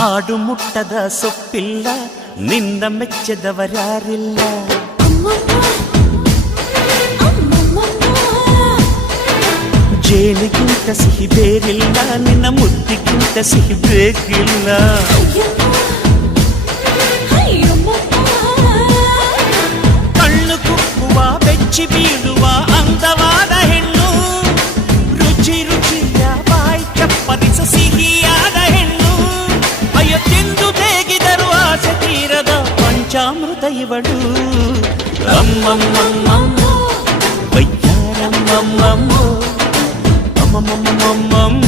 ಆಡು ಮುಟ್ಟದ ಸೊಪ್ಪಿಲ್ಲ ನಿನ್ನ ಮೆಚ್ಚದವರ್ಯಾರಿಲ್ಲ ಜೇನಿಗಿಂತ ಸಿಹಿ ಬೇರಿಲ್ಲ ನಿನ್ನ ಮುದ್ದಿಗಿಂತ ಸಿಹಿ ಬೇಕಿಲ್ಲ ಕಣ್ಣು ಕುಕ್ಕುವ ಬೆಚ್ಚಿ ಬೀಳುವ ಅಂದವಾದ ಹೆಣ್ಣು ರುಚಿ ರುಚಿಯ ಬಾಯಿ ಚಪ್ಪರಿಸ ಸಿಹಿಯಾದ ಹೆಣ್ಣು ಅಯ್ಯೋ ತಿಂದು ಬೇಗಿದರು ಆಸೆ ತೀರದ ಪಂಚಾಮೃತ ಇವಳು ಅಮ್ಮಮ್ಮಮ್ಮಮ್ಮ ವೈದ್ಯಾರಮ್ಮಮ್ಮಮ್ಮ ಅಮ್ಮಮ್ಮಮ್ಮಮ್ಮ